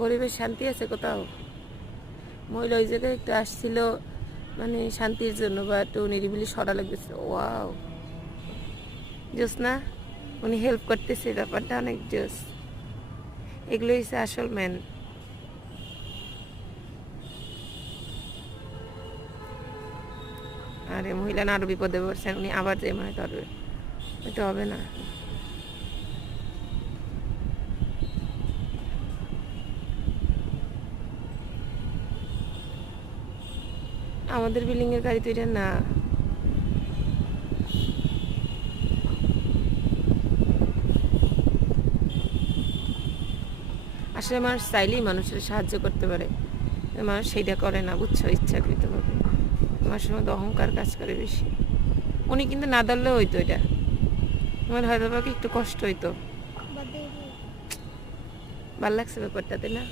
গরিবের শান্তি আছে কোথাও? মহিলা ওই জায়গায় একটু আসছিল মানে শান্তির জন্য বা একটু নিরিবিলি সরা লাগতেছে। ওয়াও, জোস না? উনি হেল্প করতেছে, ব্যাপারটা অনেক জোস। এগুলো হচ্ছে আসল ম্যান। আরে মহিলা না আরো বিপদে পড়ছেন, উনি আবার যে মনে ধরবে, হয়তো হবে না। আমাদের বিল্ডিং এর গাড়ি তো এটা না। আসলে মানুষ চাইলেই মানুষের সাহায্য করতে পারে, মানুষ সেইটা করে না, বুঝছো, ইচ্ছাকৃতভাবে। মানুষের মধ্যে অহংকার কাজ করে বেশি। উনি কিন্তু না ধরলেও হইতো এটা, আমার হয়তো একটু কষ্ট হইতো। ভাল লাগছে ব্যাপারটাতে না?